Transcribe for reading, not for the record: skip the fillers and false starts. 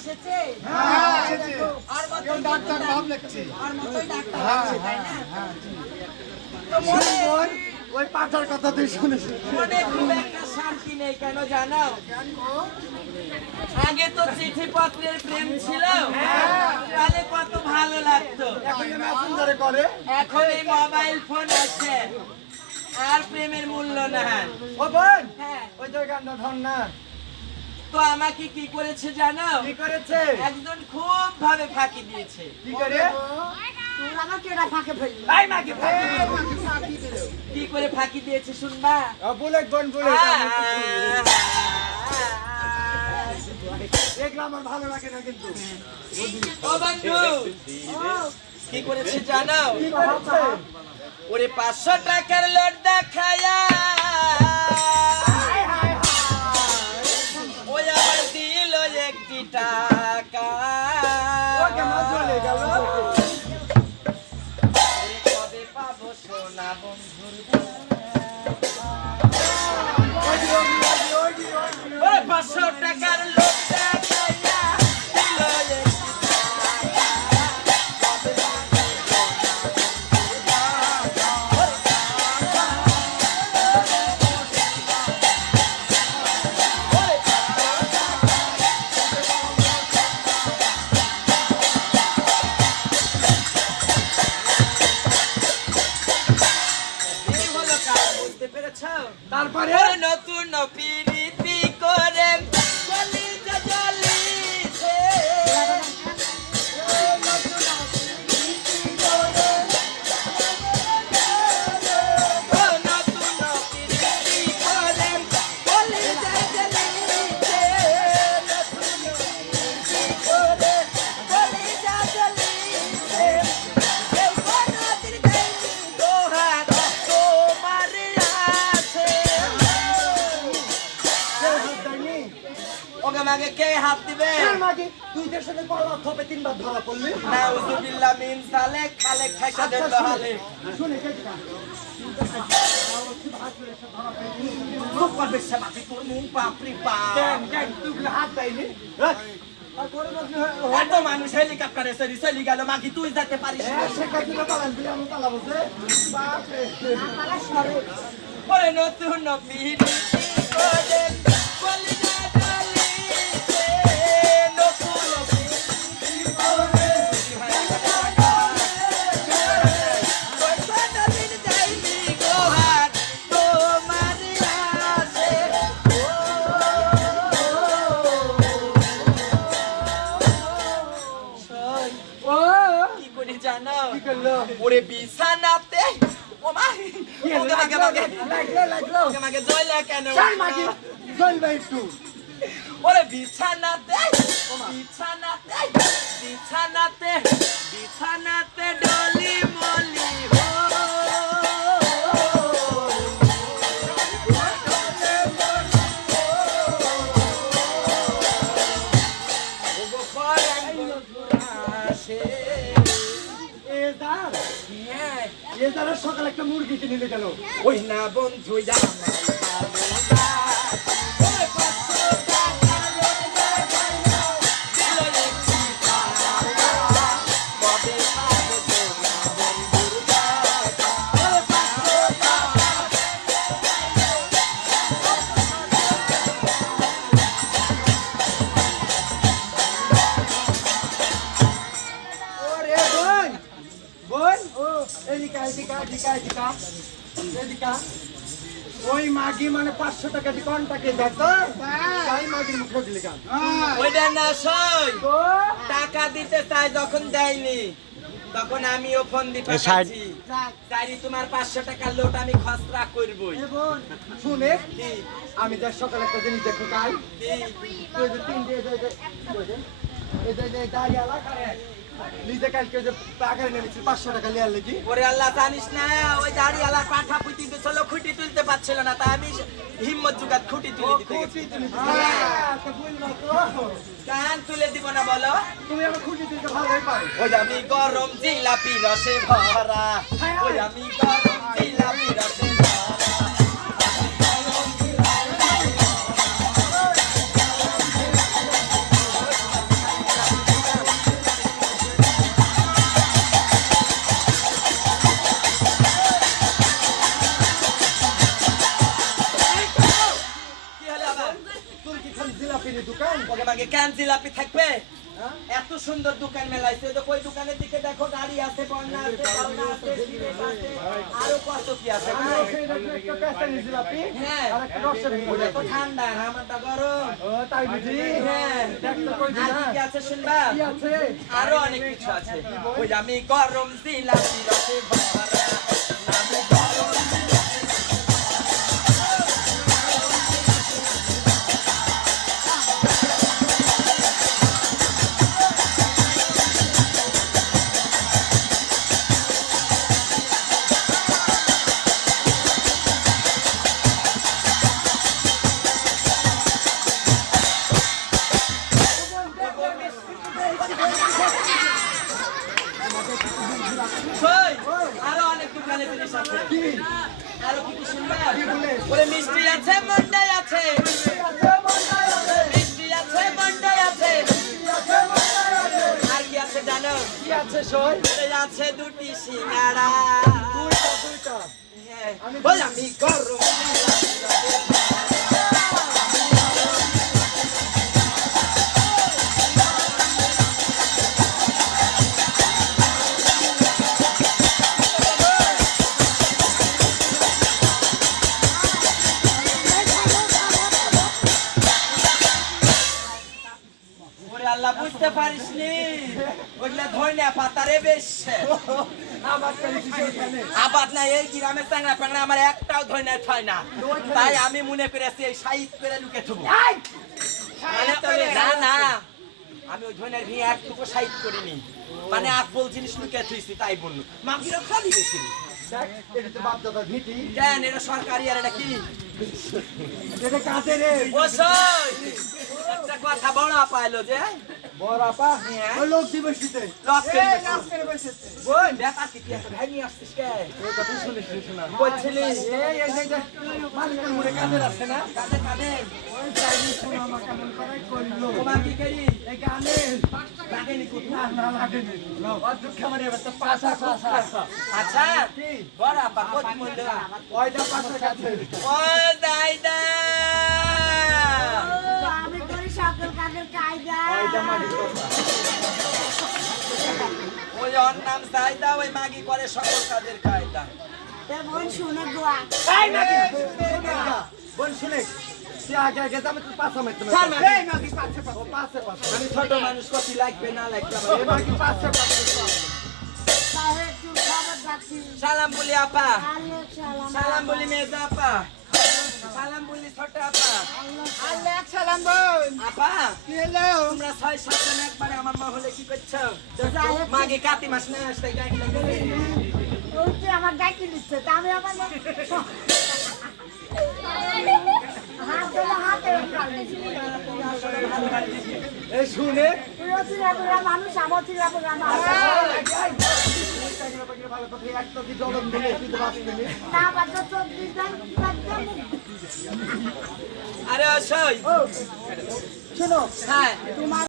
এসেছে? হ্যাঁ এসেছে। আর কেউ ডাক্তার ভাব লাগছে। আর মতোই ডাক্তার আছে, তাই না? হ্যাঁ তো মনে ওই পাঠার কথা তুই শুনেছিস? মনে খুব একটা শান্তি নেই, কেন জানো? আগে তো চিঠি পত্রের প্রেম ছিল, তাহলে কত ভালো লাগতো। এখন মেসেঞ্জারে করে। এখন এই মোবাইল ফোন আছে, আর প্রেমের মূল্য নাই। ও বোন, হ্যাঁ, ওই যে গানটা ধর না। তো আমাকে কি করেছে জানো? কি করেছে? একজন খুব ভাবে ফাঁকি দিয়েছে। কি করে? আমাকে এরা ফাঁকে ফেললি। এই মাগি ফাঁকি দিল। কি করে ফাঁকি দিয়েছে শুনবা? বুলেট বোন বুলেট। দেখলাম আমার ভালো লাগে না কিন্তু। ও বন্ধু, কি করেছে জানো? কি করেছে? ওরে 500 টাকার লোট দেখায়া ওই আমার দিল একটি টাকা। ওকে মজলে গেল। ওরে কবে পাবো সোনা বন্ধুর ওরে 500 টাকার লোট দেখায়া দিল একটি এই হলো কাজ, বুঝতে পেরেছো? তারপরে ওরে নতুন পিরিতি করে কলিজা জ্বলিছে। ও নতুন পিরিতি করে কলিজা জ্বলিছে। নতুন পিরিতি করে কলিজা জ্বলিছে। কেউ কোনদিন দেয়নি দোহার, তোমার আছে। কেউ হাত দেয়নি? ওকে মাগে কে হাত দিবে? এই মাগি, তুই যে সাথে পাল্লা থপে 3 বার ধরা পড়লি। নাউজুবিল্লাহ মিন সালেক খালেক খাইসা আচ্ছা, দিল হালে। শুনে কে দিকা? খুব পারবে সামাজি তোর মুখ বাপরি বাপ। কেন তুই বলে হাত দেয়নি? আর করে মধ্যে এত মানুষ হেলিকপ্টারে সরি চলি গেল, মাগি তুই যেতে পারিস না। সে কাছে তো পালান তুই আমি পালাবো যে। বাপ রে। ওরে নতুন পিরিতি করে কলিজা জ্বলিছে। নতুন পিরিতি করে কোনদিন দেয়নি দোহার, তোমার আছে। শোন, ও কি করি জানো? কি করলো? ওরে বিছানাতে ও মা ওকে মাগে মাগে লাগলো। ওকে মাগে জয়লা কেন? চল মাগি, চলবে একটু। ওরে বিছানাতে বিছানাতে বিছানাতে বিছানাতে ডলি মলি হো। ওগো পরাণ বন্ধু আসে। হ্যাঁ, এ তারা সকালে একটা মুরগি কিনে নিয়ে গেল। ওই না বন্ধু জামাই ভালোবাসি। ওই 500 টাকা লোট দেখাইয়া দিল একটি টাকা। কবে পাবো সোনা বন্ধুর দেখা? ওই 500 টাকা। ওরে বোন, বোন, ও এদিকে এদিকে। ওই মাগি মানে 500 টাকা দিয়ে কন্টাকে দিত। তাই মাগির মুখে দিলি গান। ওইটা না সই। তো টাকা দিতে চাই, যখন দেয়নি তখন আমিও ফোন দিতে পারছি। তাই তোমার 500 টাকার লোট আমি খসড়া করবই। এ বোন, শুনে কি আমি যা সকালে একটা জিনিস দেখো কাল। কি তুই যে 3 দিয়ে এই দাঁড়িয়ালা নিজে কালকে যে টাকা নিয়েছিল 500 টাকা লিয়ার লেগে। ওরে আল্লাহ জানিস না, ওই দাড়িওয়ালা পাঠা পুঁতি দিছিল, খুঁটি তুলতে পারছিল না, তাই আমি হিম্মত জুগাত খুঁটি তুলে দিতে গেছি। কান তুলে দিব না বলো? তুমি আমার খুঁটি দিতে ভালোই পারো। ওই আমি গরম জিলাপি রসে ভরা, ওই আমি গরম জিলাপি রসে ভরা। জিলাপি থাকবে? এত সুন্দর দোকান মেলাইছে, তো কই দোকানের দিকে দেখো, গাড়ি আছে, বন্যা আছে, পাওনা আছে, সিগারেট আছে, আরো কত কি আছে। আর সেই দেখো একটা পেছানি জিলাপি হ্যাঁ, আর একটা রসের ওটা তো ঠান্ডা, আর আমারটা গরম। ও তাই বুঝি হ্যাঁ, দেখতে কই আর দিনা কি কি আছে শুনবা? কি আছে আরো অনেক কিছু আছে। ওই যে আমি গরম জিলাপি রসে ভরা, আমি গরম কই? আরো অনেক দোকানে জিনিস আছে। কি আরো কি কি শুনবা? বলে? ওরে মিষ্টি আছে, মন্ডাই আছে, মিষ্টি আছে, মন্ডাই আছে, আর কি আছে জানো? কি আছে সই ওরে আছে দুটি সিঙ্গাড়া। দুইটা হ্যাঁ, ওই আমি গরম জিলাপি রসে ওরে আল্লাহ, বুঝতে পারিসনি? ওইগুলা ধনিয়া পাতারে বেশছে। আমার কাছে কিছু এখানে আবাদ না, এই গ্রামে চাংড়া পাংড়া আমার একটাও ধনিয়া হয় না, তাই আমি মনে করেছি এই সাইড করে লুকে থুবো। না না, আমি ওই ধনিয়ার ভিড়ে একটুকু সাইড করিনি, মানে আকবল জিনিস লুকে থুইছি, তাই বললু মাগিরও খালি গেছি। দেখ এটা তো বাপ দাদার ভিটি কেন এটা সরকারি আর এটা কি? এটা কাছে রে ও সই, একটা কথা বড় পাইলো যে বড় আপা ওই লোক দিবসিতে লক্ষ্যে করে বসেছে বোন ব্যাপার কি তুই এত ভেঙে আসছিস কে? এই কথা শুনিস শোনা বলছিলি এই যে মালিকের মুড়ে কাদের আছে না কাঁদে কাঁদে ওই চাইনি শোনা আমার কেমন করে করলো তোমার কি করি এই গানে লাগেনি কুতু? না না লাগেনি ওর দুঃখ আমার এবার তো পাশা পাশা আচ্ছা কি বড় আপা কত মূল্য? ওইটা পাশা কাছে ও দাইদা, আমি করি সকল কাজের কায়দা। ওইটা মালিক কথা ওই ওর নাম দাইদা, ওই মাগি করে সকল কাজের কায়দা। তে বোন শুনে দোয়া। এই মাগি বোন শুনে তুই আগে আগে আমি তোর পাশা মারতে ছাড় মাগি। এই মাগি পাশে পাশে পাশে পাশে আমি ছোট মানুষ কতি লাগবে না লাগবে আমার। এই মাগি পাশে পাশে তাহলে একটু খবর রাখছি। সালাম বলি আপা, আল্লাহ সালাম। সালাম বলি মেজা আপা, সালাম বলি ছোট আপা। আল্লাহ সালাম বোন। আপা কি হলো তোমরা 6-7 জন একবারে আমার মহলে কি করছো? যাই হোক, মাগে কাতি মাস না আসতে গাড়ি লাগে। ওই যে আমার ডাকি দিচ্ছে তা আমি আমার হাত ধরে হাতে এই শুনে মানুষ আমার চিরাপুরা মানুষ ভালো কথা একটা কি জলম দিলে কিন্তু বাঁচতে না বাচ্চা 24 দিন আরে অসই শোনো হ্যাঁ তোমার